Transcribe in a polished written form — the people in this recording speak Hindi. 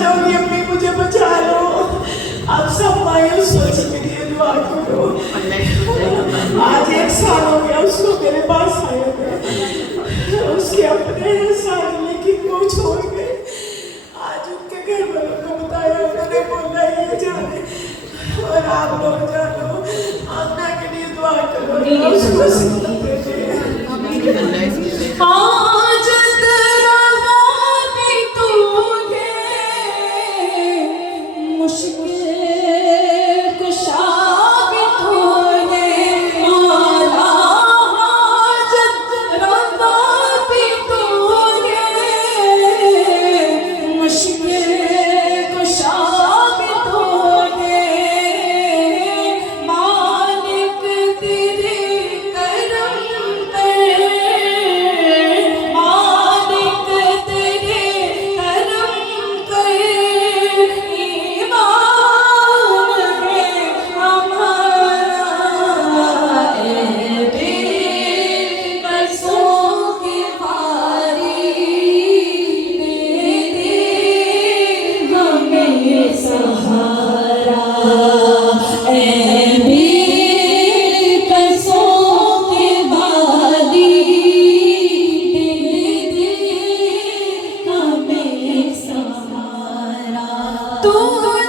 जाऊंगी अम्मी, मुझे बचा लो। आप सब मायूस हो चुके हैं, दुआ करो। आज 1 साल हो गया उसको मेरे पास आए हुए, उसके अपने हैं सारे, लेकिन वो छोड़ गए। आज उनके घर वालों को बताया, उन्होंने बोला ये जाने, और आप लोग जानो, आमना के लिए दुआ करो, उसको हाँ